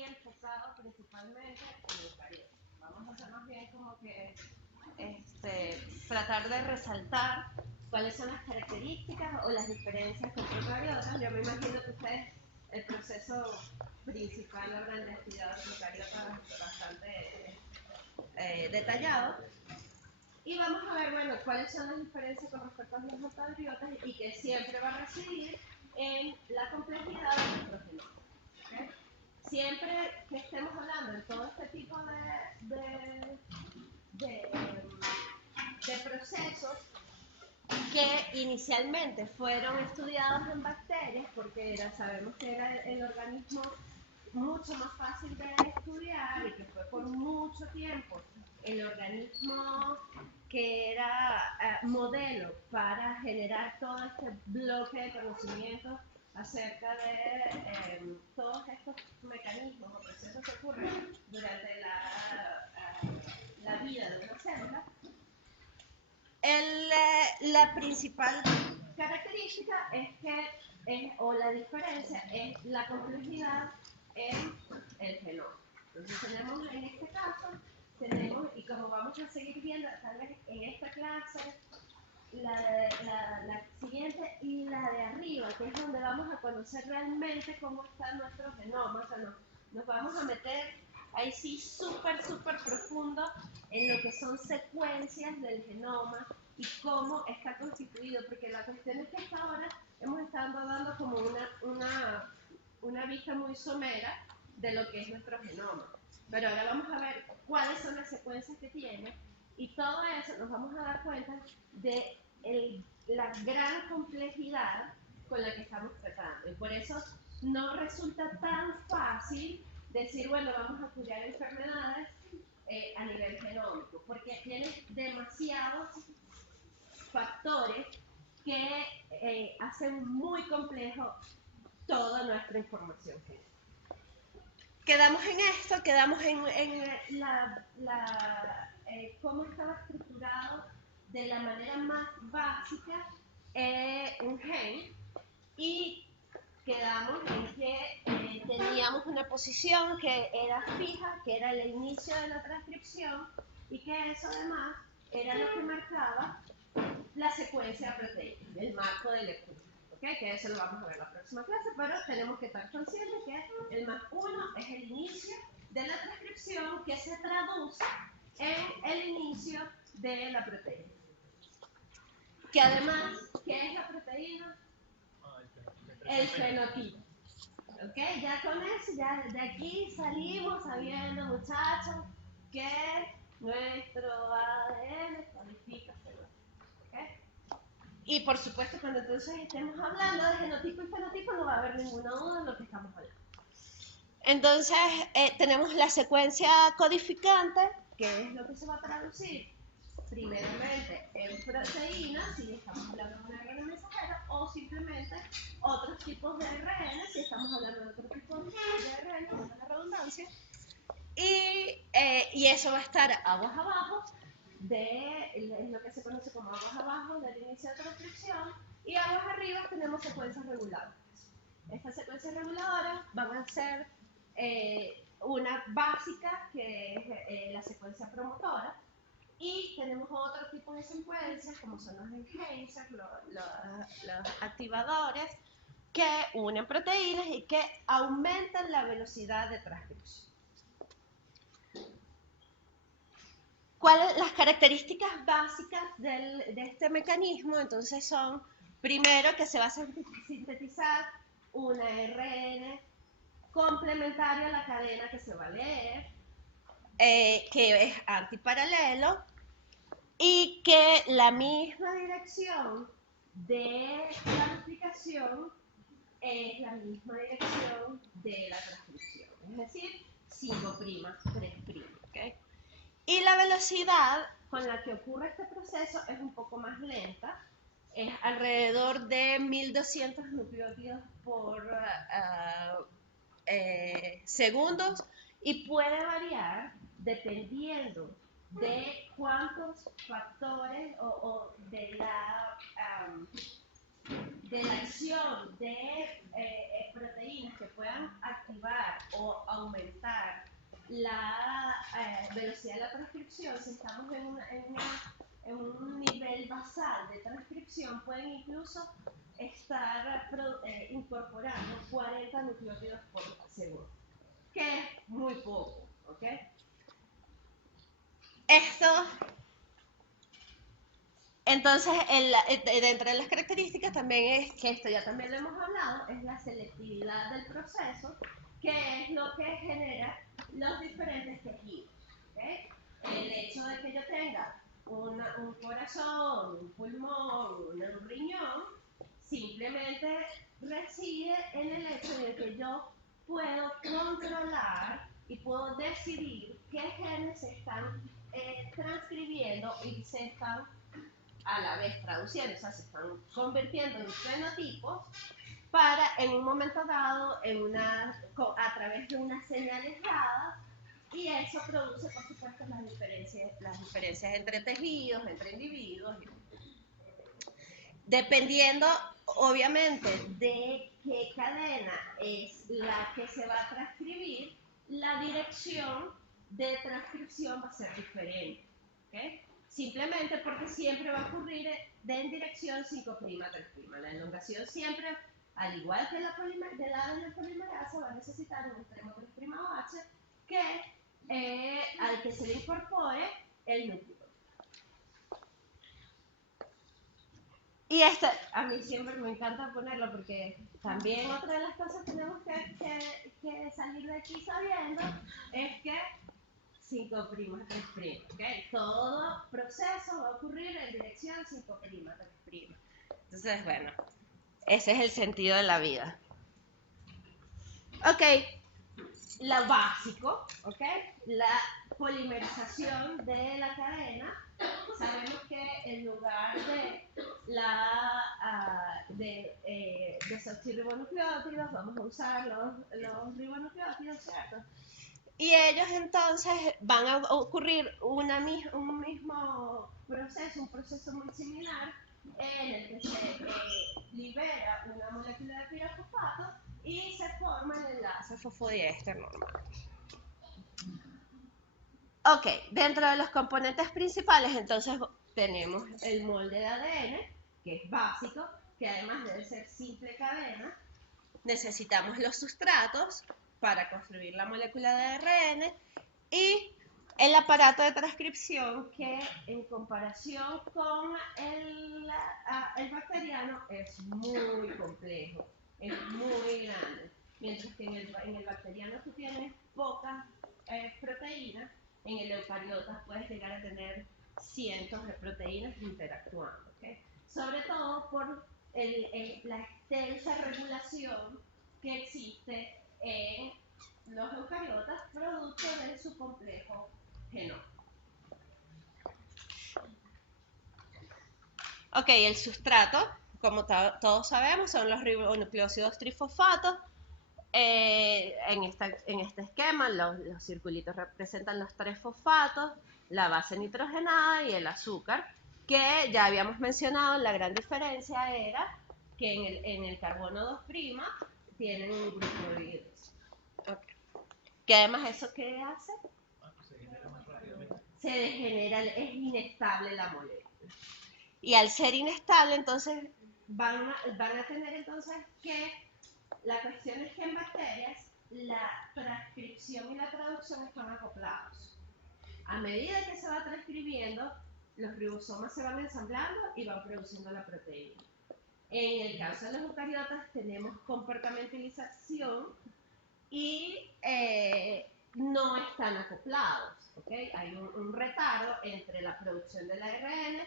y enfocado principalmente en eucariotas. Vamos a hacer más bien como que tratar de resaltar cuáles son las características o las diferencias con procariotas. Yo me imagino que ustedes el proceso principal habrán estudiado procariotas bastante detallado. Y vamos a ver, bueno, cuáles son las diferencias con respecto a los eucariotas y que siempre va a residir en la complejidad de nuestros genomas. ¿Okay? Siempre que estemos hablando de todo este tipo de procesos que inicialmente fueron estudiados en bacterias, porque sabemos que era el organismo mucho más fácil de estudiar y que fue por mucho tiempo el organismo que era modelo para generar todo este bloque de conocimientos acerca de todos estos mecanismos o procesos que ocurren durante la vida de una célula. La principal característica es que, o la diferencia, es la complejidad en el genoma. Entonces tenemos en este caso, y como vamos a seguir viendo tal vez en esta clase, la siguiente y la de arriba, que es donde vamos a conocer realmente cómo está nuestro genoma, o sea, nos vamos a meter ahí sí súper profundo en lo que son secuencias del genoma y cómo está constituido, porque la cuestión es que hasta ahora hemos estado dando como una vista muy somera de lo que es nuestro genoma. Pero ahora vamos a ver cuáles son las secuencias que tiene y todo eso nos vamos a dar cuenta de la gran complejidad con la que estamos tratando. Y por eso no resulta tan fácil decir, bueno, vamos a curar enfermedades a nivel genómico, porque tiene demasiados factores que hacen muy complejo toda nuestra información genética. Quedamos en esto, quedamos en cómo estaba estructurado de la manera más básica un gen, y quedamos en que teníamos una posición que era fija, que era el inicio de la transcripción, y que eso además era lo que marcaba la secuencia proteína, el marco de lectura. ¿Okay? Que eso lo vamos a ver en la próxima clase, pero tenemos que estar conscientes que el más 1 es el inicio de la transcripción que se traduce en el inicio de la proteína. Que además, ¿qué es la proteína? El fenotipo. ¿Ok? Ya con eso, ya de aquí salimos sabiendo, muchachos, que nuestro ADN codifica fenotipo. ¿Ok? Y por supuesto, cuando entonces estemos hablando de genotipo y fenotipo, no va a haber ninguna duda en lo que estamos hablando. Entonces, tenemos la secuencia codificante, que es lo que se va a traducir primeramente en proteínas, si estamos hablando de un ARN mensajero, o simplemente otros tipos de ARN, si estamos hablando de otro tipo de ARN, con la redundancia. Y eso va a estar aguas abajo es lo que se conoce como aguas abajo del inicio de transcripción, y aguas arriba tenemos secuencias reguladoras. Estas secuencias reguladoras van a ser una básica, que es la secuencia promotora, y tenemos otro tipo de secuencias, como son los enhancers, los activadores, que unen proteínas y que aumentan la velocidad de transcripción. ¿Cuáles las características básicas de este mecanismo? Entonces son, primero, que se va a sintetizar un ARN complementario a la cadena que se va a leer, que es antiparalelo, y que la misma dirección de la duplicación es la misma dirección de la transcripción, es decir, 5', 3'. ¿Okay? Y la velocidad con la que ocurre este proceso es un poco más lenta, es alrededor de 1200 nucleótidos por segundos, y puede variar dependiendo de cuántos factores o de la acción de proteínas que puedan activar o aumentar la velocidad de la transcripción, si estamos en un nivel basal de transcripción, pueden incluso estar incorporando 40 nucleótidos por segundo, que es muy poco, ¿ok? Esto, entonces, dentro de las características también es, que esto ya también lo hemos hablado, es la selectividad del proceso, que es lo que genera los diferentes tejidos, ¿ok? El hecho de que yo tenga un corazón, un pulmón, un riñón, simplemente reside en el hecho de que yo puedo controlar y puedo decidir qué genes se están transcribiendo y se están a la vez traduciendo, o sea, se están convirtiendo en fenotipos para en un momento dado, a través de unas señales dadas, y eso produce, por supuesto, las diferencias entre tejidos, entre individuos. Dependiendo, obviamente, de qué cadena es la que se va a transcribir, la dirección de transcripción va a ser diferente. ¿Okay? Simplemente porque siempre va a ocurrir en dirección 5' 3'. La elongación siempre, al igual que la ADN polimerasa, va a necesitar un extremo 3'OH al que se le incorpore el núcleo. Y a m' siempre me encanta ponerlo porque también otra de las cosas que tenemos que salir de aquí sabiendo es que 5' 3', ¿okay? Todo proceso va a ocurrir en dirección 5' 3'. Entonces, bueno, ese es el sentido de la vida. Ok, lo básico, ¿ok? La polimerización de la cadena. Sabemos que en lugar de desoxirribonucleótidos vamos a usar los ribonucleótidos, ¿cierto? Y ellos entonces van a ocurrir un mismo proceso, un proceso muy similar, en el que se libera una molécula de pirofosfato y se forma el enlace fosfodiéster normal. Ok, dentro de los componentes principales, entonces tenemos el molde de ADN, que es básico, que además debe ser simple cadena. Necesitamos los sustratos para construir la molécula de ARN y el aparato de transcripción, que en comparación con el bacteriano es muy complejo, es muy grande. Mientras que en el bacteriano tú tienes pocas proteínas, en el eucariota puedes llegar a tener cientos de proteínas interactuando, ¿okay? Sobre todo por la extensa regulación que existe en los eucariotas, producto de su complejo genoma. Ok, el sustrato, como todos sabemos, son los ribonucleósidos trifosfatos. En este esquema, los circulitos representan los 3 fosfatos, la base nitrogenada y el azúcar, que ya habíamos mencionado. La gran diferencia era que en el carbono 2' tienen un grupo de hidroxilo. Okay. ¿Que además eso qué hace? Se degenera más rápidamente. Se degenera, es inestable la molécula. Y al ser inestable, entonces van a tener entonces que, la cuestión es que en bacterias la transcripción y la traducción están acoplados. A medida que se va transcribiendo, los ribosomas se van ensamblando y van produciendo la proteína. En el caso de los eucariotas tenemos compartimentalización y no están acoplados, ¿okay? Hay un retardo entre la producción del ARN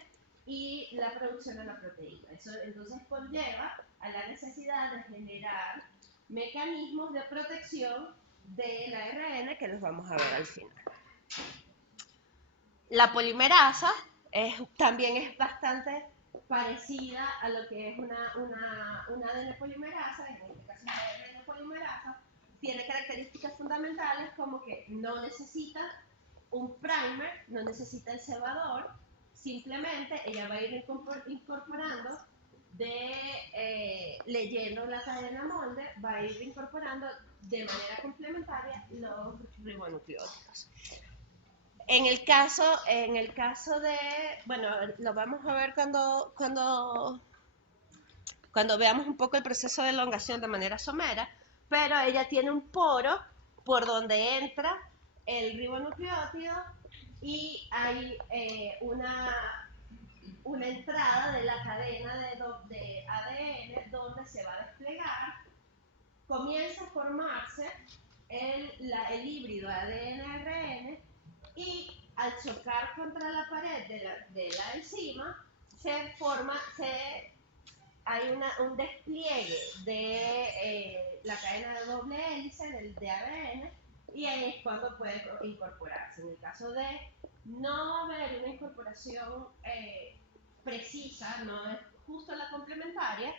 y la producción de la proteína. Eso entonces conlleva a la necesidad de generar mecanismos de protección del ARN, que los vamos a ver al final. La polimerasa también es bastante parecida a lo que es una ADN polimerasa, en este caso una ARN polimerasa. Tiene características fundamentales como que no necesita un primer, no necesita el cebador, simplemente ella va a ir incorporando leyendo la cadena molde, va a ir incorporando de manera complementaria los ribonucleótidos. En el caso de, bueno, lo vamos a ver cuando veamos un poco el proceso de elongación de manera somera, pero ella tiene un poro por donde entra el ribonucleótido y hay una entrada de la cadena de ADN donde se va a desplegar, comienza a formarse el híbrido ADN-ARN y al chocar contra la pared de la enzima hay un despliegue de la cadena de doble hélice de ADN y ahí es cuando puede incorporarse. En el caso de no haber una incorporación precisa, no es justo la complementaria,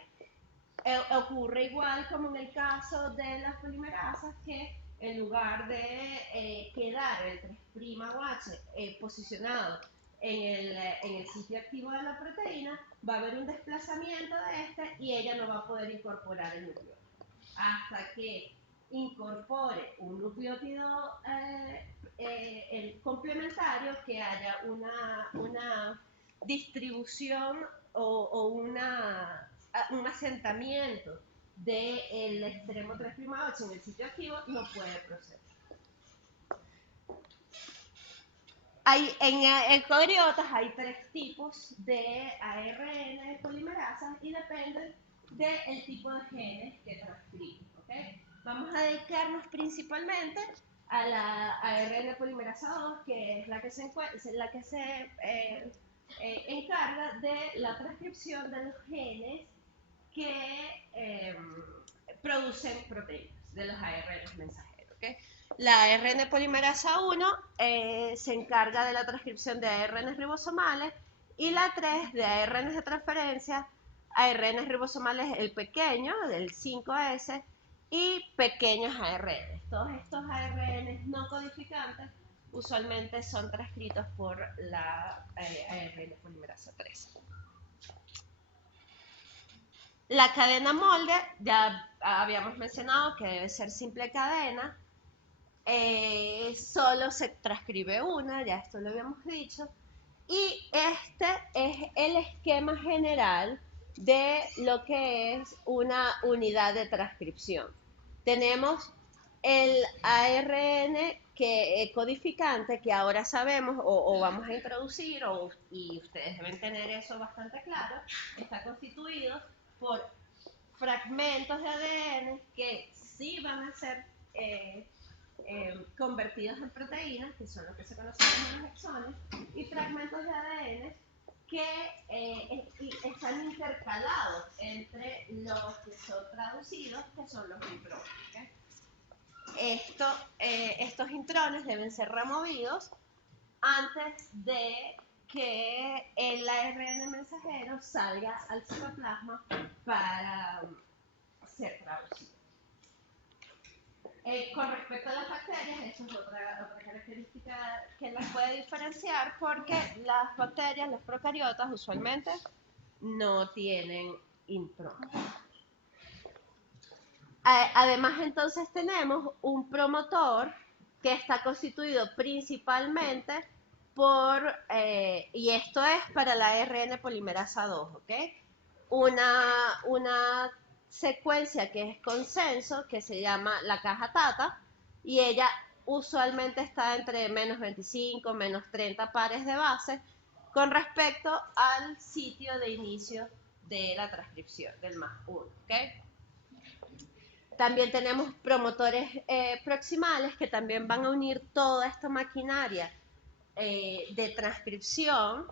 ocurre igual como en el caso de las polimerasas, que en lugar de quedar el 3'OH posicionado en el sitio activo de la proteína, va a haber un desplazamiento de este y ella no va a poder incorporar el nucleótido. Hasta que incorpore un nucleótido el complementario, que haya una distribución o un asentamiento del extremo 3'8 en el sitio activo, no puede proceder. En eucariotas hay 3 tipos de ARN de polimerasas y dependen del tipo de genes que transcriben. ¿Okay? Vamos a dedicarnos principalmente a la ARN polimerasa 2, que es la que se encarga de la transcripción de los genes que producen proteínas, de los ARN mensajeros. ¿Okay? La ARN polimerasa 1 se encarga de la transcripción de ARN ribosomales y la 3 de ARN de transferencia, ARN ribosomales el pequeño, del 5S, y pequeños ARN. Todos estos ARN no codificantes usualmente son transcritos por la ARN polimerasa 3. La cadena molde, ya habíamos mencionado que debe ser simple cadena. Solo se transcribe una, ya esto lo habíamos dicho, y este es el esquema general de lo que es una unidad de transcripción. Tenemos el ARN codificante, que ahora sabemos o vamos a introducir, y ustedes deben tener eso bastante claro, está constituido por fragmentos de ADN que sí van a ser convertidos en proteínas, que son lo que se conocen como los exones, y fragmentos de ADN que están intercalados entre los que son traducidos, que son los intrones. ¿Okay? Estos intrones deben ser removidos antes de que el ARN mensajero salga al citoplasma para ser traducido. Con respecto a las bacterias, eso es otra característica que las puede diferenciar, porque las bacterias, los procariotas, usualmente no tienen intrones. Además, entonces tenemos un promotor que está constituido principalmente y esto es para la ARN polimerasa 2, ¿ok? Una secuencia que es consenso, que se llama la caja Tata, y ella usualmente está entre menos 25, menos 30 pares de bases con respecto al sitio de inicio de la transcripción del más 1, ¿ok? También tenemos promotores proximales que también van a unir toda esta maquinaria de transcripción,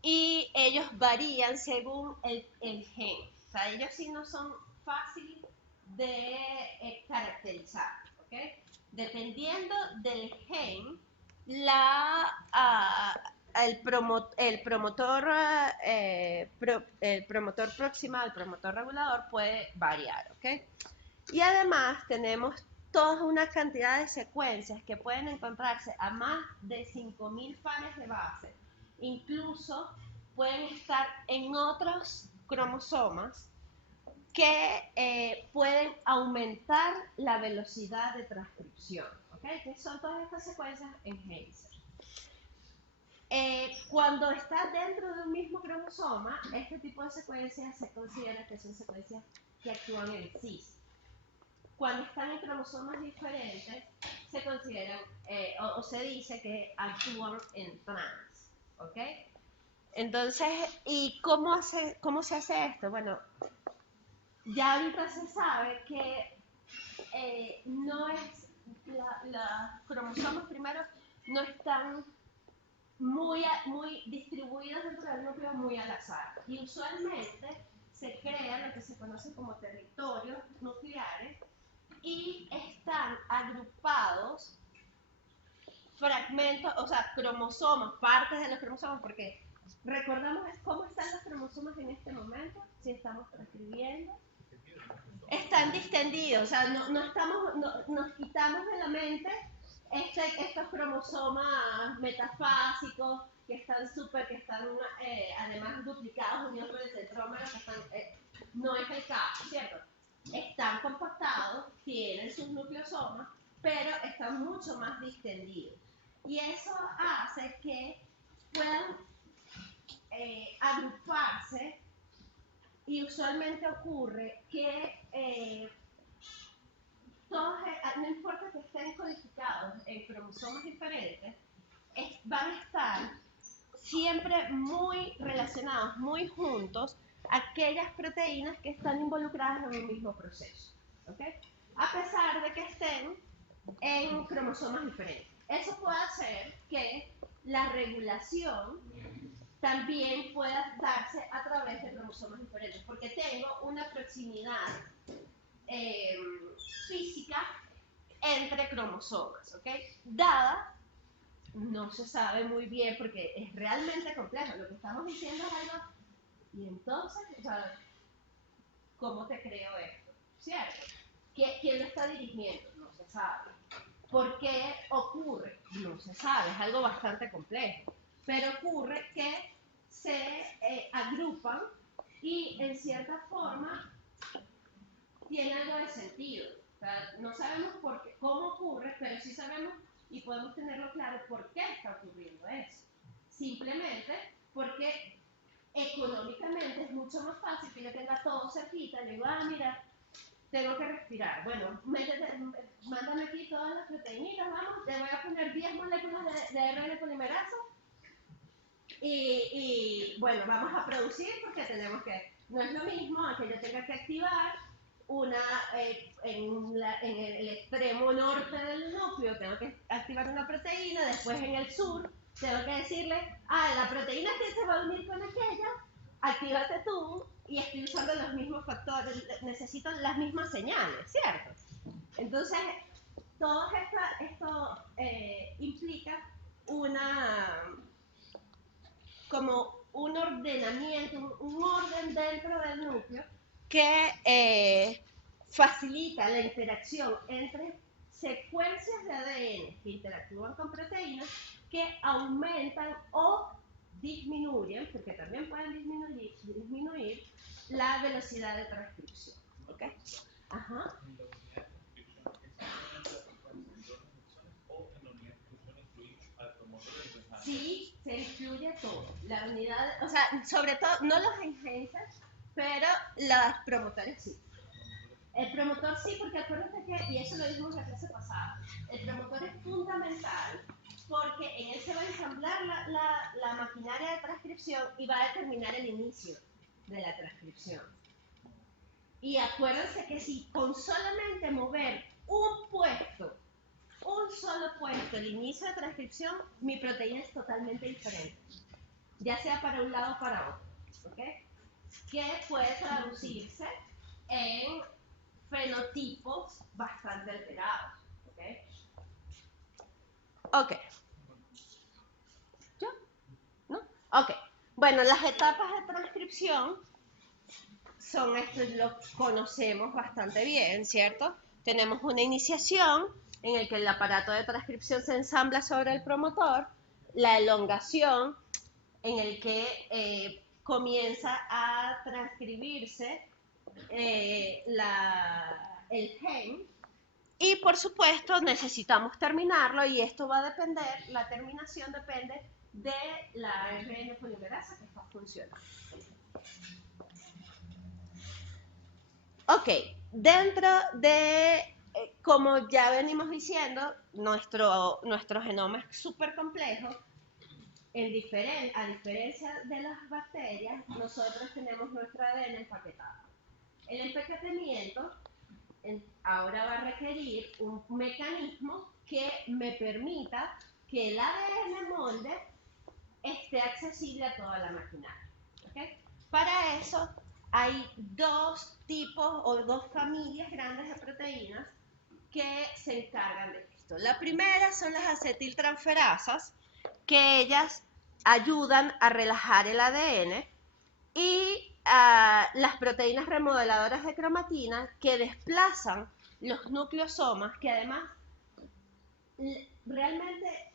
y ellos varían según el gen. O sea, ellos sí no son fáciles de caracterizar. ¿Okay? Dependiendo del gen, el promotor proximal, el promotor regulador puede variar. ¿Okay? Y además tenemos toda una cantidad de secuencias que pueden encontrarse a más de 5.000 pares de bases. Incluso pueden estar en otros cromosomas que pueden aumentar la velocidad de transcripción, ¿ok? Que son todas estas secuencias en Hazer. Cuando está dentro de un mismo cromosoma, este tipo de secuencias se considera que son secuencias que actúan en cis. Cuando están en cromosomas diferentes, se consideran o se dice que actúan en trans, ¿ok? Entonces, ¿y cómo se hace esto? Bueno, ya ahorita se sabe que no es, los cromosomas primero no están muy distribuidos dentro del núcleo muy al azar. Y usualmente se crean lo que se conoce como territorios nucleares y están agrupados fragmentos, o sea, cromosomas, partes de los cromosomas, porque recordamos cómo están los cromosomas en este momento, si estamos transcribiendo. Están distendidos, o sea, nos quitamos de la mente estos cromosomas metafásicos que están además duplicados unidos por el centrómero, no es el caso, ¿cierto? Están compactados, tienen sus nucleosomas, pero están mucho más distendidos. Y eso hace que puedan agruparse. Y usualmente ocurre que no importa que estén codificados en cromosomas diferentes, van a estar siempre muy relacionados, muy juntos, aquellas proteínas que están involucradas en un mismo proceso, ¿ok? A pesar de que estén en cromosomas diferentes. Eso puede hacer que la regulación también pueda darse a través de cromosomas diferentes, porque tengo una proximidad física entre cromosomas, ¿ok? Dada, no se sabe muy bien porque es realmente complejo. Lo que estamos diciendo es algo, y entonces, o sea, ¿cómo te creo esto? ¿Cierto? ¿Quién lo está dirigiendo? No se sabe. ¿Por qué ocurre? No se sabe, es algo bastante complejo. Pero ocurre que se agrupan y en cierta forma tiene algo de sentido. O sea, no sabemos cómo ocurre, pero sí sabemos y podemos tenerlo claro por qué está ocurriendo eso. Simplemente porque económicamente es mucho más fácil que yo tenga todo cerquita. Le digo, mira, tengo que respirar. Bueno, mándame aquí todas las proteínas, vamos, te voy a poner 10 moléculas de ARN polimerasa y bueno, vamos a producir porque tenemos que, no es lo mismo que yo tenga que activar en el extremo norte del núcleo, tengo que activar una proteína, después en el sur tengo que decirle, la proteína que se va a unir con aquella, actívate tú, y estoy usando los mismos factores, necesito las mismas señales, ¿cierto? Entonces, todo esto implica como un ordenamiento, un orden dentro del núcleo que facilita la interacción entre secuencias de ADN que interactúan con proteínas que aumentan o disminuyen, porque también pueden disminuir la velocidad de transcripción. ¿Ok? Ajá. Sí, se incluye todo. La unidad, o sea, sobre todo, no los enhancers, pero los promotores sí. El promotor sí, porque acuérdate que, y eso lo dijimos la clase pasada, el promotor es fundamental porque en él se va a ensamblar la maquinaria de transcripción y va a determinar el inicio de la transcripción. Y acuérdense que si con solamente mover un solo puesto, el inicio de transcripción, mi proteína es totalmente diferente, ya sea para un lado o para otro, ¿ok? Que puede traducirse en fenotipos bastante alterados, ¿ok? Ok. ¿Yo? ¿No? Ok. Bueno, las etapas de transcripción son esto, lo conocemos bastante bien, ¿cierto? Tenemos una iniciación en el que el aparato de transcripción se ensambla sobre el promotor, la elongación en el que comienza a transcribirse el gen y por supuesto necesitamos terminarlo y esto va a depender, la terminación depende de la ARN polimerasa que está funcionando. Ok, dentro de, como ya venimos diciendo, nuestro genoma es súper complejo. A diferencia de las bacterias, nosotros tenemos nuestro ADN empaquetado. El empaquetamiento ahora va a requerir un mecanismo que me permita que el ADN molde esté accesible a toda la maquinaria. ¿Okay? Para eso hay dos tipos o dos familias grandes de proteínas que se encargan de esto. La primera son las acetiltransferasas, que ellas ayudan a relajar el ADN, y las proteínas remodeladoras de cromatina, que desplazan los nucleosomas, que además realmente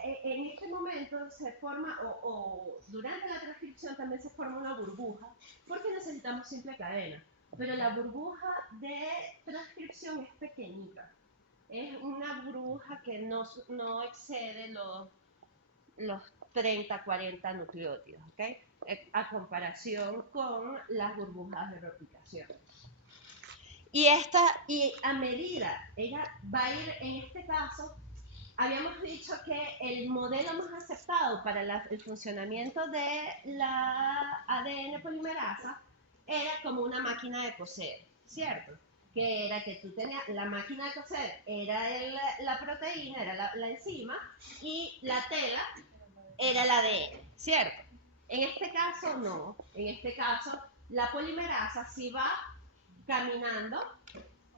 en este momento se forma, o durante la transcripción también se forma una burbuja, porque necesitamos simple cadena. Pero la burbuja de transcripción es pequeñita. Es una burbuja que no excede los 30, 40 nucleótidos, ¿ok? A comparación con las burbujas de replicación. Y a medida, ella va a ir, en este caso, habíamos dicho que el modelo más aceptado para el funcionamiento de la ADN polimerasa era como una máquina de coser, ¿cierto? Que era que tú tenías, la máquina de coser era la proteína, era la enzima, y la tela era el ADN, ¿cierto? En este caso no, en este caso la polimerasa sí va caminando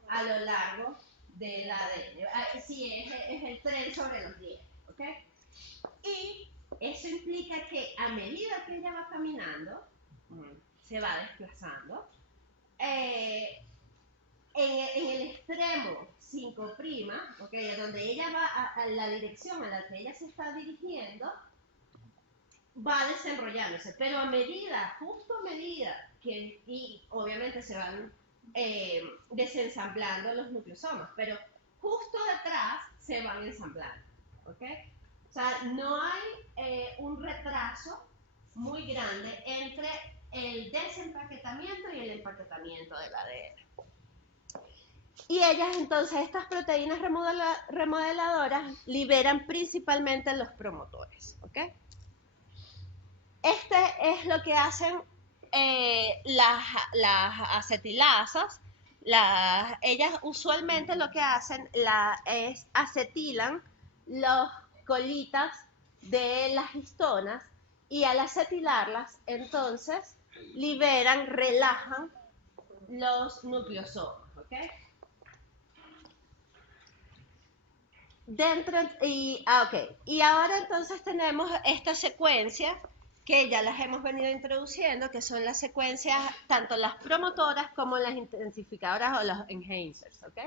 a lo largo del ADN. Sí, es el tren sobre los dientes, ¿ok? Y eso implica que a medida que ella va caminando, se va desplazando, en el extremo 5', ¿okay? Donde ella va a la dirección a la que ella se está dirigiendo, va desenrollándose, pero justo a medida que, y obviamente se van desensamblando los nucleosomas, pero justo detrás se van ensamblando, ¿ok? O sea, no hay un retraso muy grande entre el desempaquetamiento y el empaquetamiento del ADN. Y ellas entonces, estas proteínas remodeladoras, liberan principalmente los promotores, ¿ok? Este es lo que hacen las acetilasas. Ellas usualmente lo que hacen es acetilan las colitas de las histonas, y al acetilarlas, entonces relajan los nucleosomas, ¿ok? Y ahora entonces tenemos esta secuencia que ya las hemos venido introduciendo, que son las secuencias, tanto las promotoras como las intensificadoras o los enhancers, ¿ok?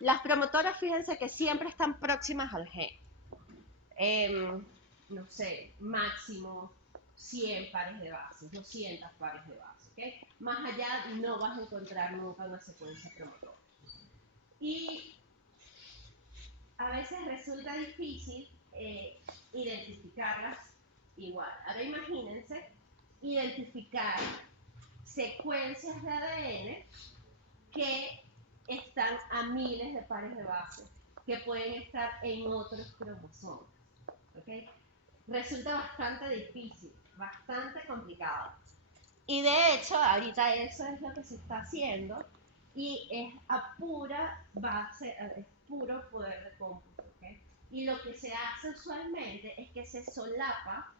Las promotoras, fíjense que siempre están próximas al gen. No sé, máximo 100 pares de bases, 200 pares de bases, ¿ok? Más allá no vas a encontrar nunca una secuencia promotora. Y a veces resulta difícil identificarlas igual. Ahora imagínense identificar secuencias de ADN que están a miles de pares de bases, que pueden estar en otros cromosomas. ¿Okay? Resulta bastante difícil, bastante complicado. Y de hecho, ahorita eso es lo que se está haciendo, y es a pura base, es puro poder de cómputo. ¿Okay? Y lo que se hace usualmente es que se solapa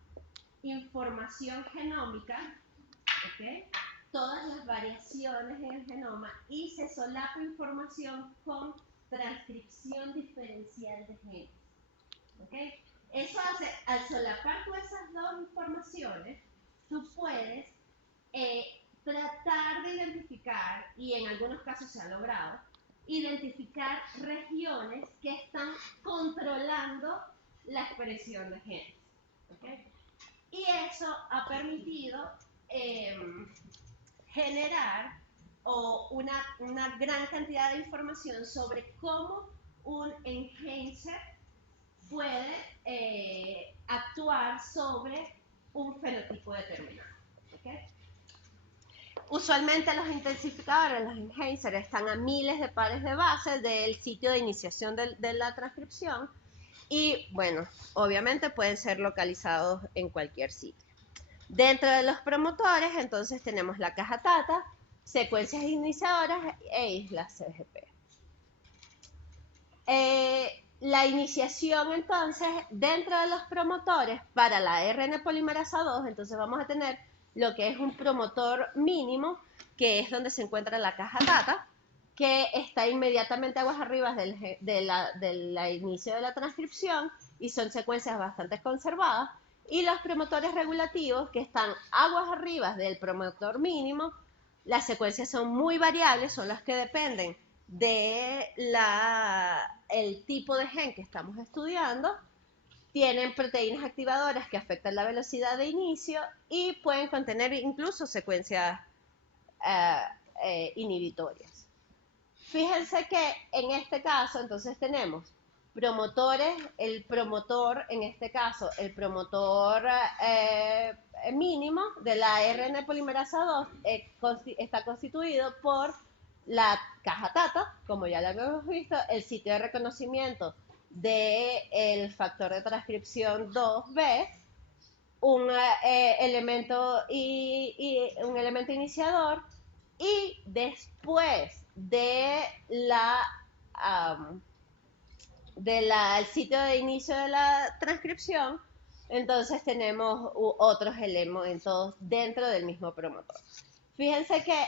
información genómica, ¿okay? Todas las variaciones en el genoma, y se solapa información con transcripción diferencial de genes. ¿Okay? Eso hace, al solapar todas esas dos informaciones, tú puedes tratar de identificar, y en algunos casos se ha logrado, identificar regiones que están controlando la expresión de genes. ¿Okay? Y eso ha permitido generar una gran cantidad de información sobre cómo un enhancer puede actuar sobre un fenotipo determinado. ¿Okay? Usualmente los intensificadores, los enhancers, están a miles de pares de bases del sitio de iniciación de la transcripción y, bueno, obviamente pueden ser localizados en cualquier sitio. Dentro de los promotores, entonces tenemos la caja TATA, secuencias iniciadoras e islas CGP. La iniciación, entonces, dentro de los promotores para la ARN polimerasa 2, entonces vamos a tener lo que es un promotor mínimo, que es donde se encuentra la caja TATA, que está inmediatamente aguas arriba del inicio de la transcripción y son secuencias bastante conservadas. Y los promotores regulativos, que están aguas arriba del promotor mínimo, las secuencias son muy variables, son las que dependen del tipo de gen que estamos estudiando. Tienen proteínas activadoras que afectan la velocidad de inicio y pueden contener incluso secuencias inhibitorias. Fíjense que en este caso entonces tenemos promotores, el promotor, en este caso, el promotor mínimo de la ARN polimerasa 2 está constituido por la caja TATA, como ya lo habíamos visto, el sitio de reconocimiento del factor de transcripción 2B, un elemento iniciador, y después del sitio de inicio de la transcripción, entonces tenemos otros elementos dentro del mismo promotor. Fíjense que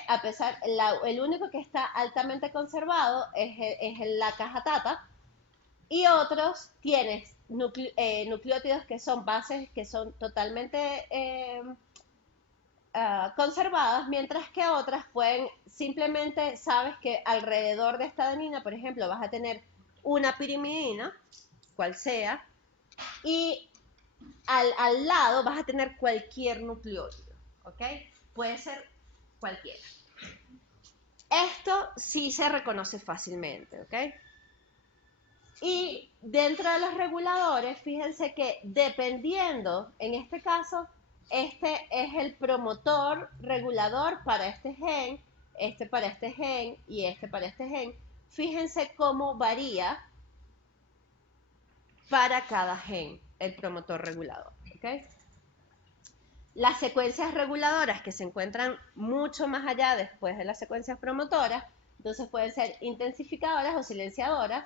el único que está altamente conservado es la caja TATA, y otros tienes nucleótidos que son bases que son totalmente conservadas, mientras que otras pueden, simplemente sabes que alrededor de esta adenina, por ejemplo, vas a tener una pirimidina, cual sea, y al lado vas a tener cualquier nucleótido, ¿ok? Puede ser cualquiera. Esto sí se reconoce fácilmente, ¿ok? Y dentro de los reguladores, fíjense que dependiendo, en este caso, este es el promotor regulador para este gen, este para este gen y este para este gen. Fíjense cómo varía para cada gen el promotor regulador. ¿Okay? Las secuencias reguladoras que se encuentran mucho más allá después de las secuencias promotoras, entonces pueden ser intensificadoras o silenciadoras.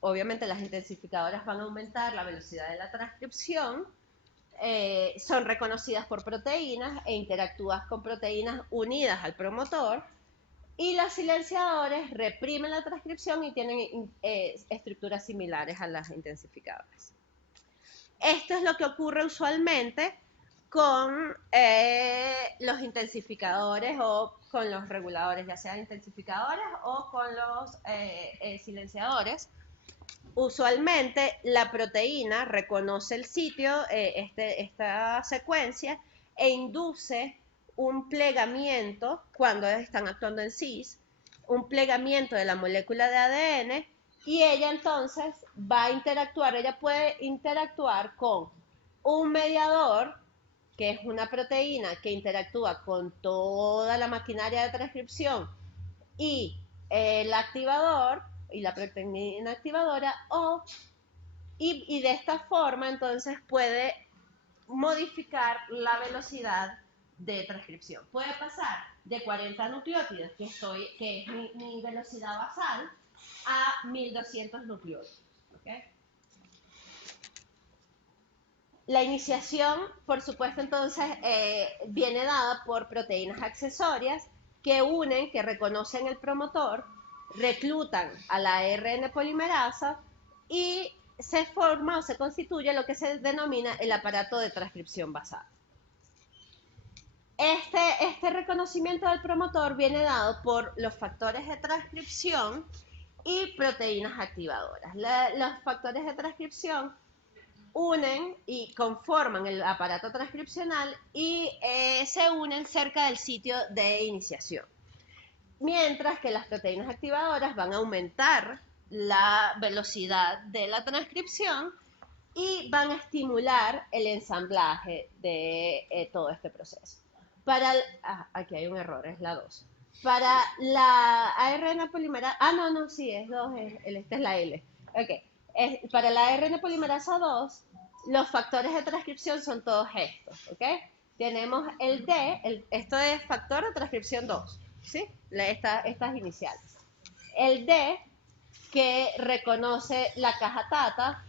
Obviamente las intensificadoras van a aumentar la velocidad de la transcripción, son reconocidas por proteínas e interactúan con proteínas unidas al promotor, y los silenciadores reprimen la transcripción y tienen estructuras similares a las intensificadoras. Esto es lo que ocurre usualmente con los intensificadores o con los reguladores, ya sean intensificadores o con los silenciadores. Usualmente la proteína reconoce el sitio, esta secuencia, e induce un plegamiento cuando están actuando en cis, un plegamiento de la molécula de ADN, y ella entonces va a interactuar, ella puede interactuar con un mediador, que es una proteína que interactúa con toda la maquinaria de transcripción, y el activador, y la proteína activadora, y de esta forma entonces puede modificar la velocidad de transcripción. Puede pasar de 40 nucleótidos, que es mi velocidad basal, a 1200 nucleótidos. ¿Okay? La iniciación, por supuesto, entonces viene dada por proteínas accesorias que unen, que reconocen el promotor, reclutan a la ARN polimerasa y se forma o se constituye lo que se denomina el aparato de transcripción basal. Este reconocimiento del promotor viene dado por los factores de transcripción y proteínas activadoras. Los factores de transcripción unen y conforman el aparato transcripcional y se unen cerca del sitio de iniciación. Mientras que las proteínas activadoras van a aumentar la velocidad de la transcripción y van a estimular el ensamblaje de todo este proceso. Aquí hay un error, es la 2. Para la ARN polimerasa, sí, es 2, esta es la L. Ok, para la ARN polimerasa 2, los factores de transcripción son todos estos, ¿ok? Tenemos el D, esto es factor de transcripción 2, ¿sí? Estas iniciales. El D, que reconoce la caja TATA,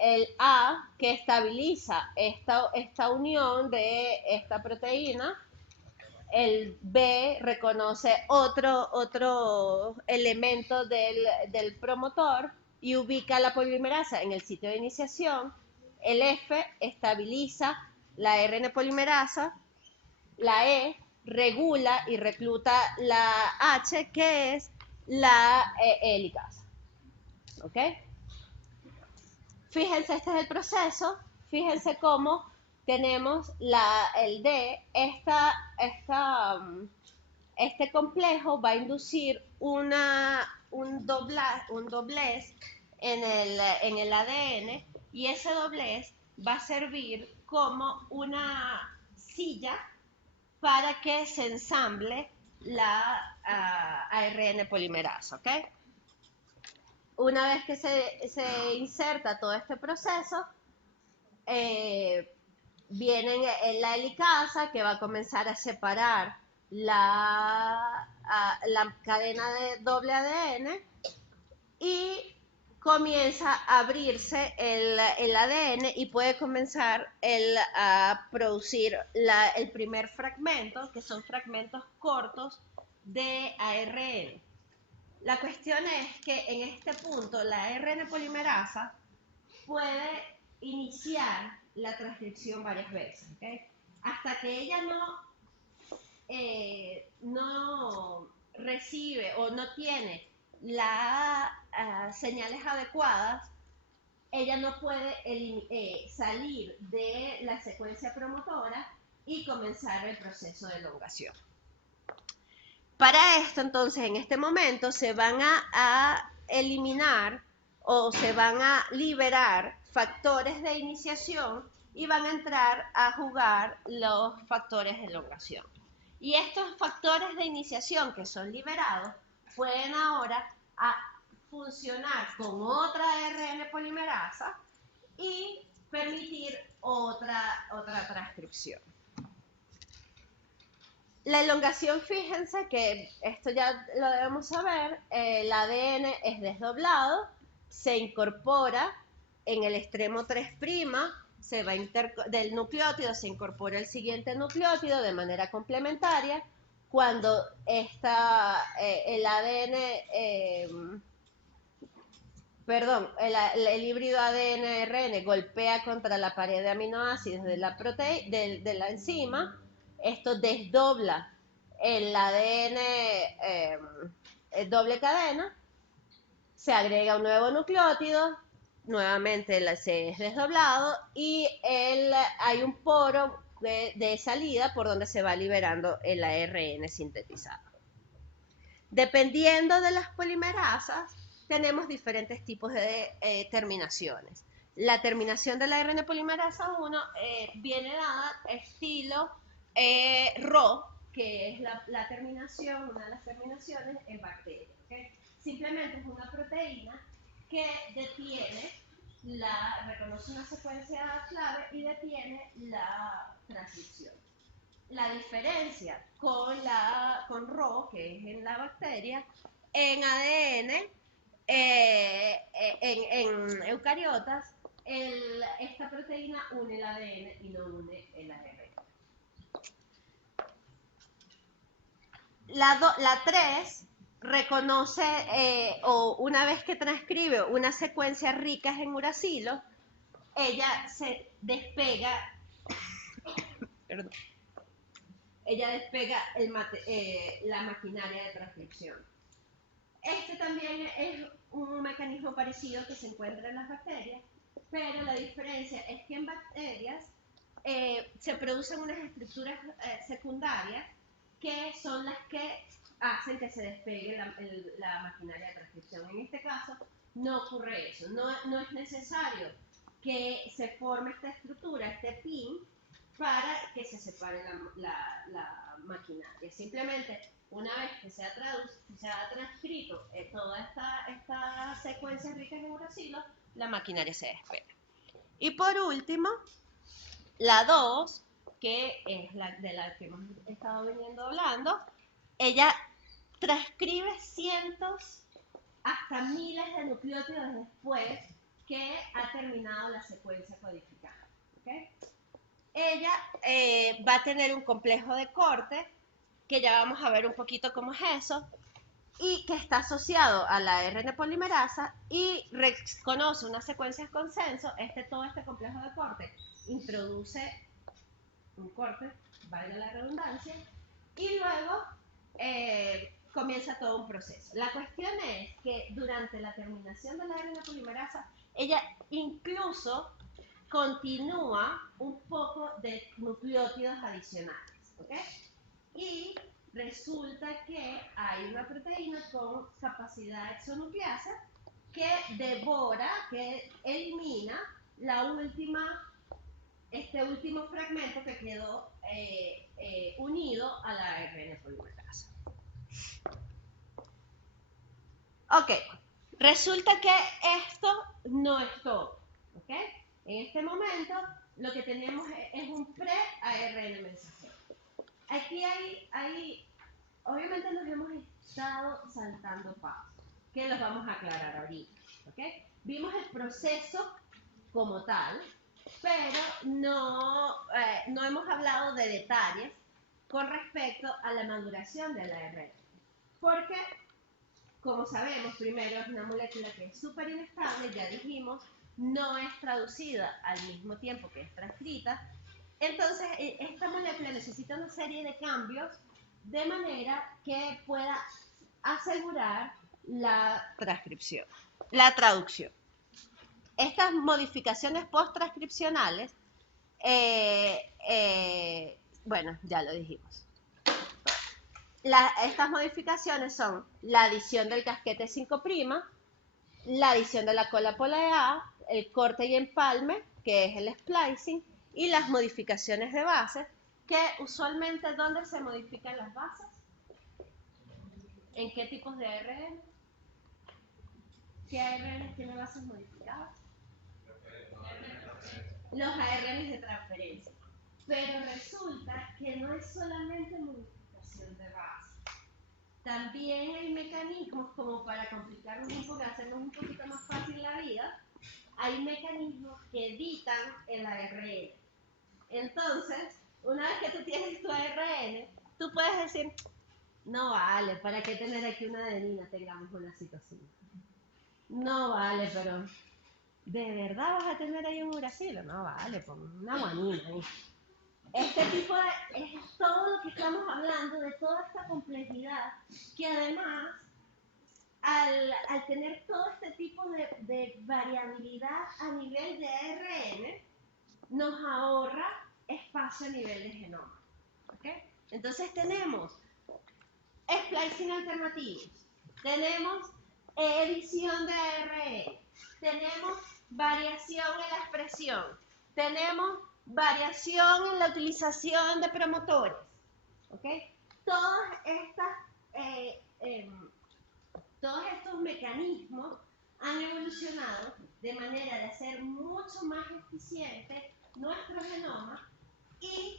el A, que estabiliza esta unión de esta proteína, el B reconoce otro elemento del promotor y ubica la polimerasa en el sitio de iniciación, el F estabiliza la RN polimerasa, la E regula y recluta la H, que es la helicasa. ¿Ok? Fíjense, este es el proceso. Fíjense cómo tenemos el D. Este complejo va a inducir un doblez en el ADN, y ese doblez va a servir como una silla para que se ensamble la ARN polimerasa, ¿ok? Una vez que se inserta todo este proceso, viene la helicasa, que va a comenzar a separar la cadena de doble ADN, y comienza a abrirse el ADN y puede comenzar a producir el primer fragmento, que son fragmentos cortos de ARN. La cuestión es que en este punto la ARN polimerasa puede iniciar la transcripción varias veces, ¿okay? Hasta que ella no recibe o no tiene las señales adecuadas, ella no puede salir de la secuencia promotora y comenzar el proceso de elongación. Para esto, entonces, en este momento se van a eliminar o se van a liberar factores de iniciación y van a entrar a jugar los factores de elongación. Y estos factores de iniciación que son liberados pueden ahora funcionar con otra ARN polimerasa y permitir otra transcripción. La elongación, fíjense que esto ya lo debemos saber, el ADN es desdoblado, se incorpora en el extremo 3', del nucleótido se incorpora el siguiente nucleótido de manera complementaria. Cuando el ADN, el híbrido ADN-RN golpea contra la pared de aminoácidos de la enzima, esto desdobla el ADN doble cadena, se agrega un nuevo nucleótido, nuevamente se es desdoblado y hay un poro de salida por donde se va liberando el ARN sintetizado. Dependiendo de las polimerasas, tenemos diferentes tipos de terminaciones. La terminación de la ARN polimerasa 1 viene dada estilo Rho, que es una de las terminaciones en bacterias. ¿Okay? Simplemente es una proteína que reconoce una secuencia clave y detiene la transcripción. La diferencia con Rho, que es en la bacteria, en ADN, en eucariotas, esta proteína une el ADN y no une el ARN. La 3 reconoce, o una vez que transcribe una secuencia rica en uracilo, ella se despega, la maquinaria de transcripción. Este también es un mecanismo parecido que se encuentra en las bacterias, pero la diferencia es que en bacterias se producen unas estructuras secundarias que son las que hacen que se despegue la maquinaria de transcripción. En este caso no ocurre eso, no es necesario que se forme esta estructura, este pin, para que se separe la maquinaria. Simplemente, una vez que se ha transcrito toda esta secuencia rica en uracilo, la maquinaria se despega. Y por último, la 2, que es la de la que hemos estado viniendo hablando, ella transcribe cientos hasta miles de nucleótidos después que ha terminado la secuencia codificada. ¿Okay? Ella va a tener un complejo de corte, que ya vamos a ver un poquito cómo es eso, y que está asociado a la ARN polimerasa y reconoce una secuencia de consenso. Todo este complejo de corte introduce un corte, valga la redundancia, y luego comienza todo un proceso. La cuestión es que durante la terminación de la ARN polimerasa, ella incluso continúa un poco de nucleótidos adicionales, ¿ok? Y resulta que hay una proteína con capacidad exonucleasa que devora, que elimina este último fragmento que quedó unido a la ARN polimerasa. Ok, resulta que esto no es todo, ¿ok? En este momento lo que tenemos es un pre-ARN mensajero. Aquí obviamente nos hemos estado saltando pasos, que los vamos a aclarar ahorita, ¿ok? Vimos el proceso como tal, pero no hemos hablado de detalles con respecto a la maduración de la ARN. Porque, como sabemos, primero es una molécula que es súper inestable, ya dijimos, no es traducida al mismo tiempo que es transcrita. Entonces, esta molécula necesita una serie de cambios de manera que pueda asegurar la transcripción, la traducción. Estas modificaciones post-transcripcionales, bueno, ya lo dijimos. Estas modificaciones son la adición del casquete 5', la adición de la cola pola, el corte y empalme, que es el splicing, y las modificaciones de bases, que usualmente, ¿dónde se modifican las bases? ¿En qué tipos de ARN? ¿Qué ARN tiene bases modificadas? Los ARN de transferencia. Pero resulta que no es solamente modificación de base. También hay mecanismos, como para complicarnos un poco, hacernos un poquito más fácil la vida, hay mecanismos que editan el ARN. Entonces, una vez que tú tienes tu ARN, tú puedes decir, no vale, ¿para qué tener aquí una adenina? Tengamos una citosina. No vale, pero ¿de verdad vas a tener ahí un uracilo? No vale, pon una guanina ahí. Este tipo es todo lo que estamos hablando, de toda esta complejidad, que además, al tener todo este tipo de variabilidad a nivel de ARN, nos ahorra espacio a nivel de genoma. ¿Okay? Entonces tenemos splicing alternativos, tenemos edición de ARN, tenemos variación en la expresión, tenemos variación en la utilización de promotores. ¿Okay? Todos estos mecanismos han evolucionado de manera de hacer mucho más eficiente nuestro genoma y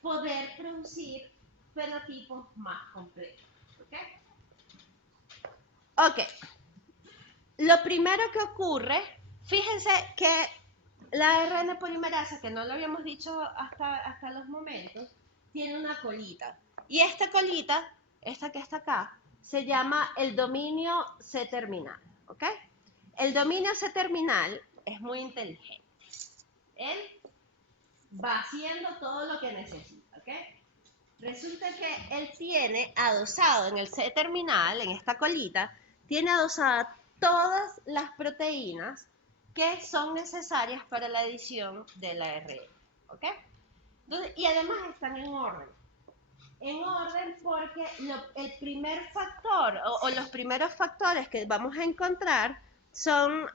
poder producir fenotipos más complejos. Ok. Lo primero que ocurre, fíjense que la ARN polimerasa, que no lo habíamos dicho hasta los momentos, tiene una colita. Y esta colita, esta que está acá, se llama el dominio C-terminal. ¿Ok? El dominio C-terminal es muy inteligente. Él va haciendo todo lo que necesita. ¿Ok? Resulta que él tiene adosado en el C-terminal, en esta colita, tiene adosadas todas las proteínas que son necesarias para la edición del ARN. ¿Ok? Entonces, y además están en orden. En orden porque el primer factor o los primeros factores que vamos a encontrar son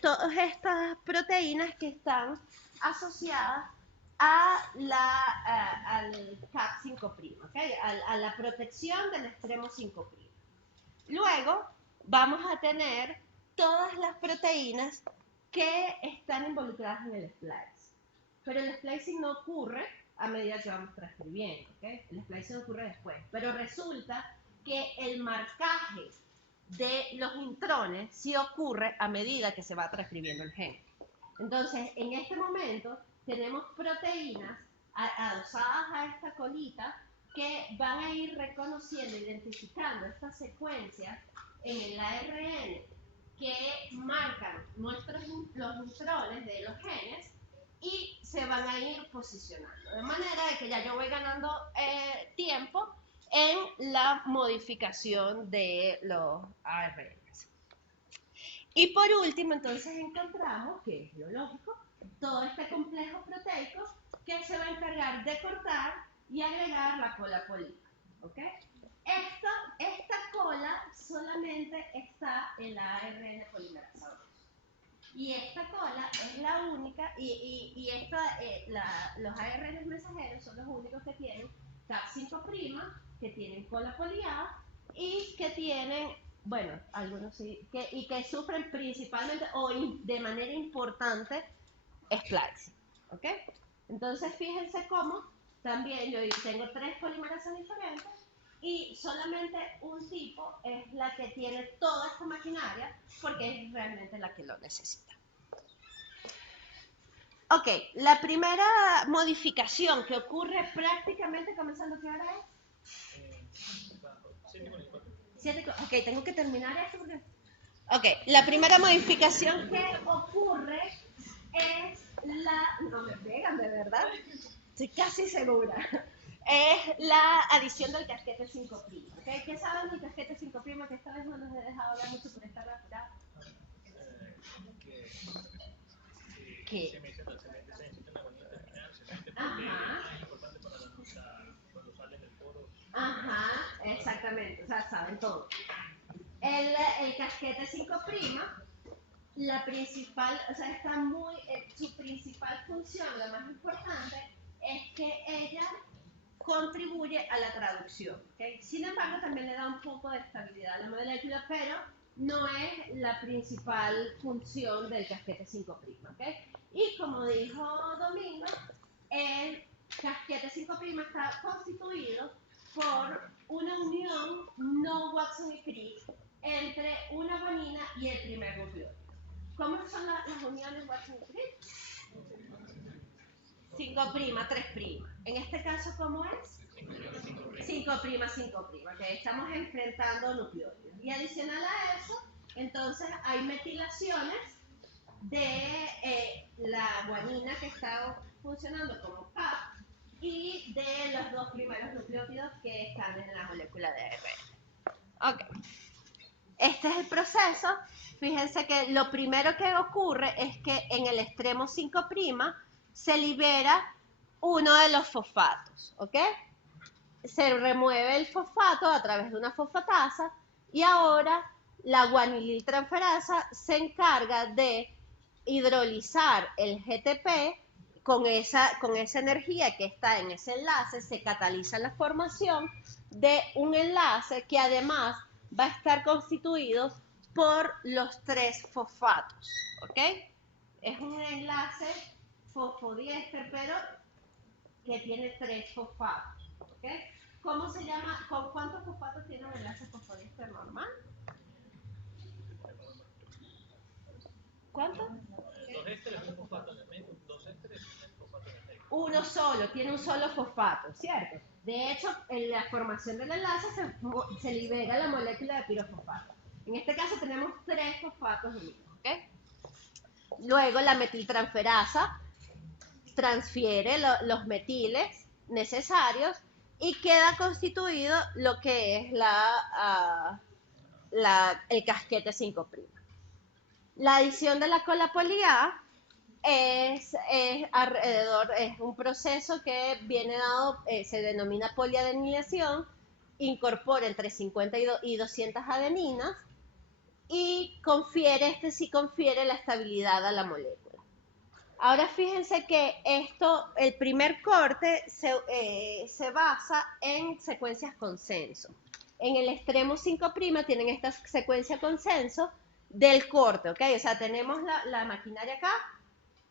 todas estas proteínas que están asociadas al CAP5', ¿okay? A la protección del extremo 5'. Luego vamos a tener todas las proteínas que están involucradas en el splice. Pero el splicing no ocurre a medida que vamos transcribiendo, ¿okay? El splicing ocurre después. Pero resulta que el marcaje de los intrones sí ocurre a medida que se va transcribiendo el gen. Entonces, en este momento tenemos proteínas adosadas a esta colita que van a ir reconociendo, identificando estas secuencias en el ARN que marcan los intrones de los genes y se van a ir posicionando. De manera de que ya yo voy ganando tiempo en la modificación de los ARNs. Y por último, entonces encontramos, que es lo lógico, todo este complejo proteico que se va a encargar de cortar y agregar la cola polímera. ¿Ok? Esta cola solamente está en la ARN polimerasa 2. Y esta cola es la única, los ARN mensajeros son los únicos que tienen CAP5', que tienen cola poliada y que tienen, bueno, algunos sí, y que sufren principalmente o de manera importante splicing. ¿Ok? Entonces, fíjense cómo también yo tengo 3 polimerasas diferentes y solamente un tipo es la que tiene toda esta maquinaria porque es realmente la que lo necesita. Ok, la primera modificación que ocurre prácticamente comenzando, ¿qué hora es? 7. Ok, tengo que terminar esto porque... Ok, la primera modificación que ocurre es no me pegan, de verdad, estoy casi segura, es la adición del casquete 5'. ¿Okay? ¿Qué saben del casquete 5'? Que esta vez no los he dejado hablar mucho por estar apurado. ¿Qué? Se necesita una guanita terminal, se necesita Ajá. es importante para cuando salen del poro. Ajá, exactamente, o sea, saben todo. El casquete 5', la principal, o sea, está su principal función, la más importante, es que ella contribuye a la traducción. ¿Okay? Sin embargo, también le da un poco de estabilidad a la molécula, pero no es la principal función del casquete 5'. ¿Okay? Y como dijo Domingo, el casquete 5' está constituido por una unión no Watson y Crick entre una guanina y el primer nucleótido. ¿Cómo son las uniones Watson y Crick? 5', 3'. En este caso, ¿cómo es? 5', 5'. Okay, estamos enfrentando nucleótidos. Y adicional a eso, entonces hay metilaciones de la guanina que está funcionando como CAP y de los 2 primeros nucleótidos que están en la molécula de ARN. Ok. Este es el proceso. Fíjense que lo primero que ocurre es que en el extremo 5' se libera uno de los fosfatos, ¿ok? Se remueve el fosfato a través de una fosfatasa y ahora la guanililtransferasa se encarga de hidrolizar el GTP con esa energía que está en ese enlace, se cataliza la formación de un enlace que además va a estar constituido por los 3 fosfatos, ¿ok? Es un enlace fosfodiéster, pero que tiene 3 fosfatos, ¿ok? ¿Cómo se llama? ¿Con cuántos fosfatos tiene un enlace fosfodiéster normal? ¿Cuántos? 2 ésteres, un fosfato en el medio, 2 ésteres y un fosfato en el medio. Uno solo, tiene un solo fosfato, ¿cierto? De hecho, en la formación del enlace se libera la molécula de pirofosfato. En este caso tenemos 3 fosfatos unidos, ¿ok? Luego la metiltransferasa transfiere los metiles necesarios y queda constituido lo que es el casquete 5'. La adición de la cola poli A es un proceso que viene dado, se denomina poliadenilación, incorpora entre 50 y 200 adeninas y sí confiere la estabilidad a la molécula. Ahora fíjense que el primer corte se basa en secuencias consenso. En el extremo 5' tienen esta secuencia consenso del corte, ¿ok? O sea, tenemos la maquinaria acá,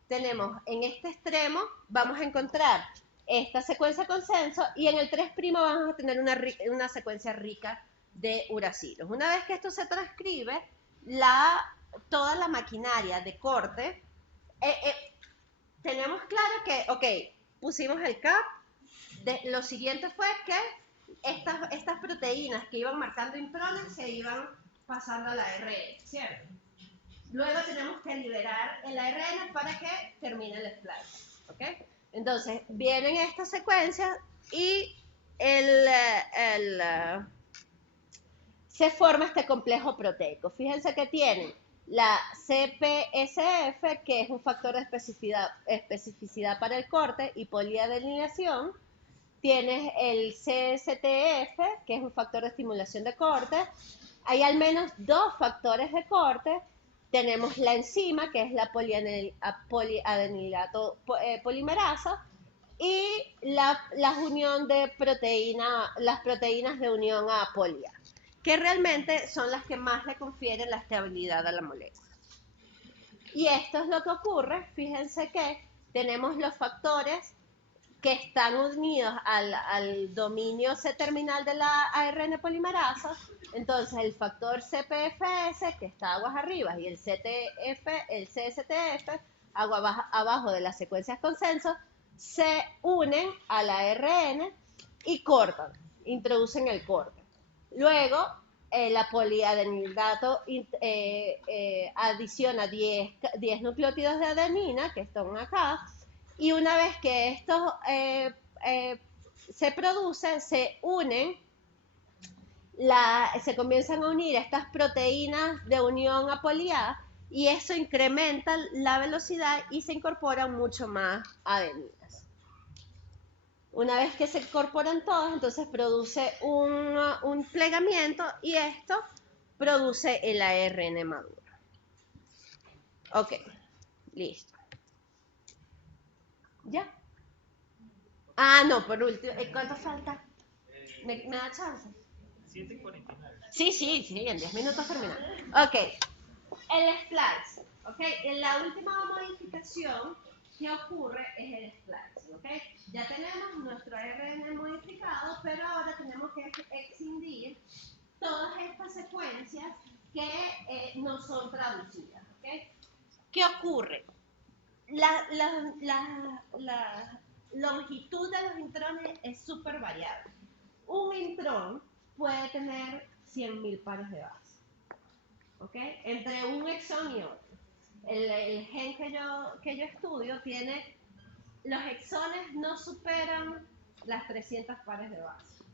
tenemos en este extremo, vamos a encontrar esta secuencia consenso y en el 3' vamos a tener una secuencia rica de uracilos. Una vez que esto se transcribe, toda la maquinaria de corte, tenemos claro que, ok, pusimos el cap, lo siguiente fue que estas proteínas que iban marcando intrones se iban pasando a la ARN, ¿cierto? Luego tenemos que liberar el ARN para que termine el splice, ¿ok? Entonces, vienen estas secuencias y se forma este complejo proteico. Fíjense que tienen la CPSF, que es un factor de especificidad para el corte y poliadenilación. Tienes el CSTF, que es un factor de estimulación de corte. Hay al menos 2 factores de corte. Tenemos la enzima, que es la poliadenilato polimerasa, y la unión de las proteínas de unión a polia, que realmente son las que más le confieren la estabilidad a la molécula. Y esto es lo que ocurre, fíjense que tenemos los factores que están unidos al dominio C-terminal de la ARN polimerasa. Entonces el factor CPFS, que está aguas arriba, y el CSTF, abajo de las secuencias consenso, se unen a la ARN y cortan, introducen el corte. Luego, la poliadenilato adiciona 10 nucleótidos de adenina, que están acá, y una vez que estos se producen, se unen, se comienzan a unir estas proteínas de unión a poli A, y eso incrementa la velocidad y se incorporan mucho más adeninas. Una vez que se incorporan todos, entonces produce un plegamiento y esto produce el ARN maduro. Ok, listo. ¿Ya? Ah, no, por último, ¿cuánto falta? ¿Me da chance? 7:49. Sí, en 10 minutos terminamos. Ok, el splice, ¿ok? La última modificación que ocurre es el splice, ¿ok? Ya tenemos nuestro ARN modificado, pero ahora tenemos que excindir todas estas secuencias que no son traducidas, ¿ok? ¿Qué ocurre? La longitud de los intrones es súper variable. Un intrón puede tener 100.000 pares de base, ¿ok? Entre un exón y otro. El gen que yo estudio tiene, los exones no superan las 300 pares de base.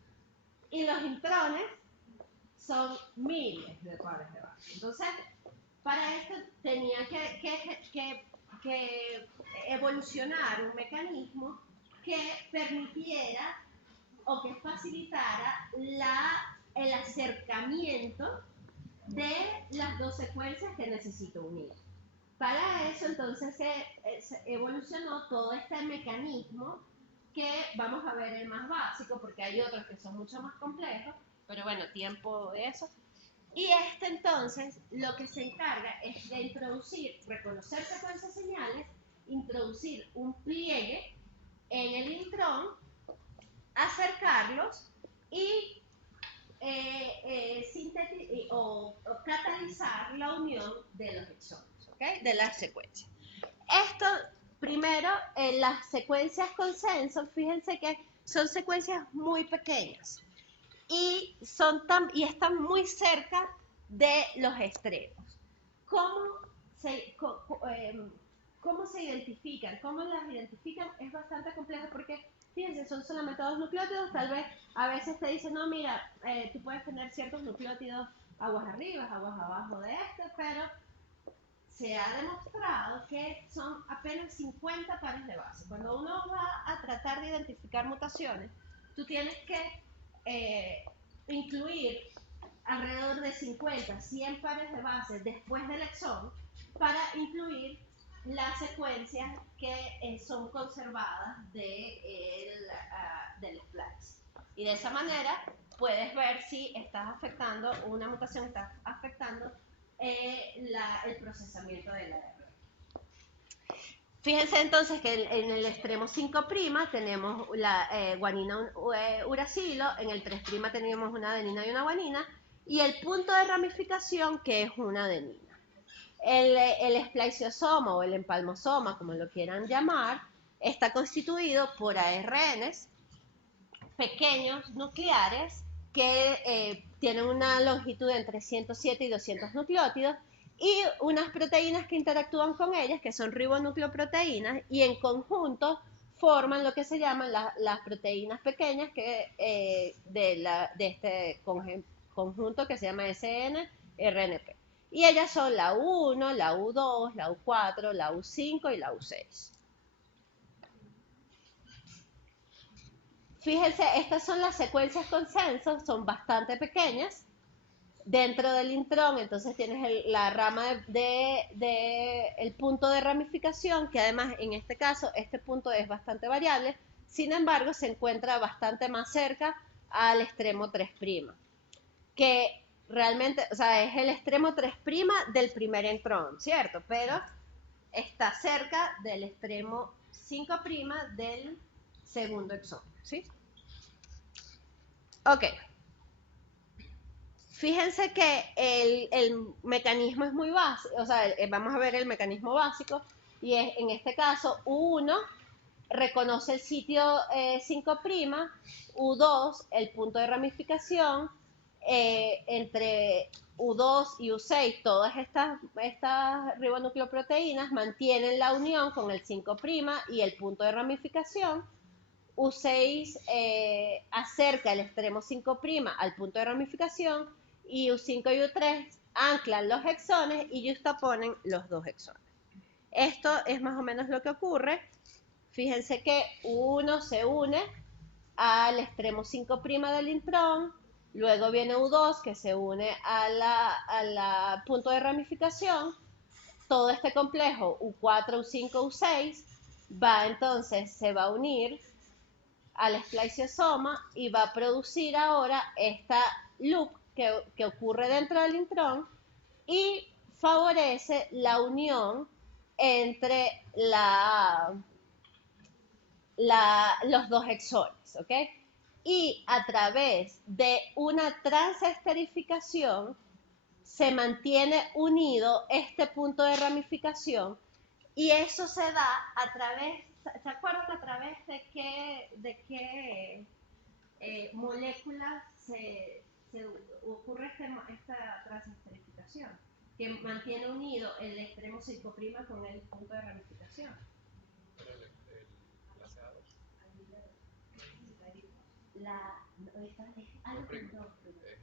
Y los intrones son miles de pares de base. Entonces, para esto tenía que evolucionar un mecanismo que permitiera o que facilitara el acercamiento de las dos secuencias que necesito unir. Para eso entonces se evolucionó todo este mecanismo que vamos a ver el más básico, porque hay otros que son mucho más complejos, pero bueno, tiempo de eso. Y entonces lo que se encarga es de introducir, reconocer secuencias señales, introducir un pliegue en el intrón, acercarlos y o catalizar la unión de los exones, ¿ok? De las secuencias. Esto, primero, las secuencias consenso, fíjense que son secuencias muy pequeñas y están muy cerca de los extremos. ¿Cómo se identifican? ¿Cómo las identifican? Es bastante complejo porque fíjense, son solamente 2 nucleótidos, tal vez a veces te dicen, no, mira, tú puedes tener ciertos nucleótidos aguas arriba, aguas abajo de pero se ha demostrado que son apenas 50 pares de base. Cuando uno va a tratar de identificar mutaciones, tú tienes que incluir alrededor de 50, 100 pares de base después del exón para incluir las secuencias que son conservadas del splice. Y de esa manera puedes ver si estás afectando, una mutación está afectando el procesamiento de la ARN. Fíjense entonces que en el extremo 5' tenemos la guanina uracilo, en el 3' tenemos una adenina y una guanina, y el punto de ramificación que es una adenina. El espliciosoma o el empalmosoma, como lo quieran llamar, está constituido por ARNs pequeños nucleares que tienen una longitud de entre 107 y 200 nucleótidos y unas proteínas que interactúan con ellas, que son ribonucleoproteínas, y en conjunto forman lo que se llaman las proteínas pequeñas de este conjunto que se llama SNRNP. Y ellas son la U1, la U2, la U4, la U5 y la U6. Fíjense, estas son las secuencias consenso, son bastante pequeñas. Dentro del intrón, entonces tienes la rama el punto de ramificación, que además en este caso, este punto es bastante variable, sin embargo se encuentra bastante más cerca al extremo 3', que realmente, o sea, es el extremo 3' del primer intrón, ¿cierto? Pero está cerca del extremo 5' del segundo exón, ¿sí? Ok. Fíjense que el mecanismo es muy básico, o sea, vamos a ver el mecanismo básico, y es, en este caso, U1 reconoce el sitio 5', U2 el punto de ramificación, entre U2 y U6, todas estas ribonucleoproteínas mantienen la unión con el 5' y el punto de ramificación. U6 acerca el extremo 5' al punto de ramificación, y U5 y U3 anclan los exones y justaponen los dos exones. Esto es más o menos lo que ocurre. Fíjense que U1 se une al extremo 5' del intrón, luego viene U2 que se une a la punto de ramificación. Todo este complejo U4, U5, U6 se va a unir al espliciosoma y va a producir ahora esta loop que ocurre dentro del intrón y favorece la unión entre los dos exones, ¿ok? Y a través de una transesterificación se mantiene unido este punto de ramificación, y eso se da a través, ¿se acuerdan a través de qué moléculas se ocurre esta transesterificación? Que mantiene unido el extremo 5' con el punto de ramificación.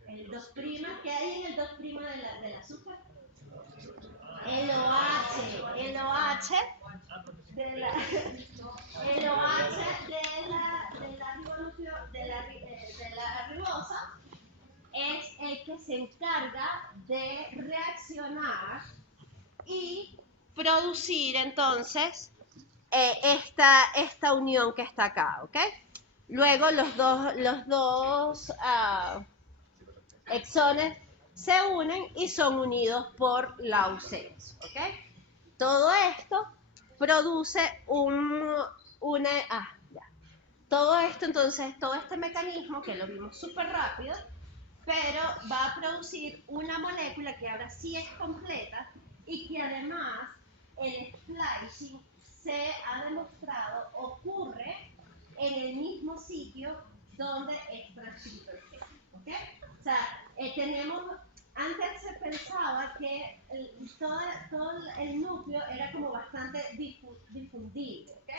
El 2' que hay en el 2' del azúcar. El OH de la ribosa es el que se encarga de reaccionar y producir entonces esta unión que está acá, ¿ok? Luego los dos exones se unen y son unidos por la U6, ¿ok? Todo esto produce todo esto, entonces, todo este mecanismo, que lo vimos súper rápido, pero va a producir una molécula que ahora sí es completa y que además el splicing se ha demostrado ocurre en el mismo sitio donde es transcrito el gen, ¿ok? O sea, antes se pensaba que todo el núcleo era como bastante difundido, ¿ok?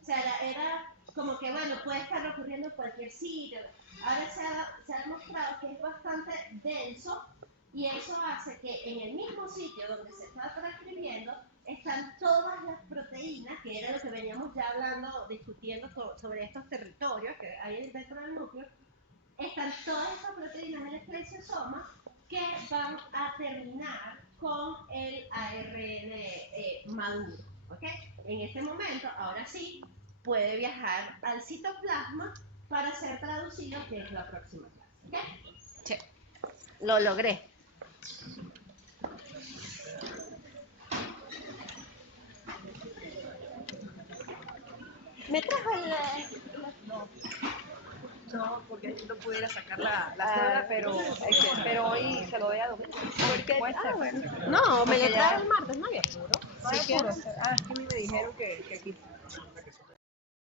O sea, era como que bueno, puede estar ocurriendo en cualquier sitio. Ahora se ha demostrado que es bastante denso y eso hace que en el mismo sitio donde se está transcribiendo están todas las proteínas, que era lo que veníamos ya hablando, discutiendo sobre estos territorios que hay dentro del núcleo. Están todas estas proteínas del esclerosoma que van a terminar con el ARN maduro. ¿Okay? En este momento, ahora sí, puede viajar al citoplasma para ser traducido, que es la próxima clase. ¿Okay? Sí. Lo logré. ¿Me trajo el...? No, porque no pudiera sacar la cédula, pero hoy se lo doy a Domingo. A ver qué puede ser. Bueno. No, me lo trae el martes, ¿no había apuro? No hay apuro. Es que a mí me dijeron que aquí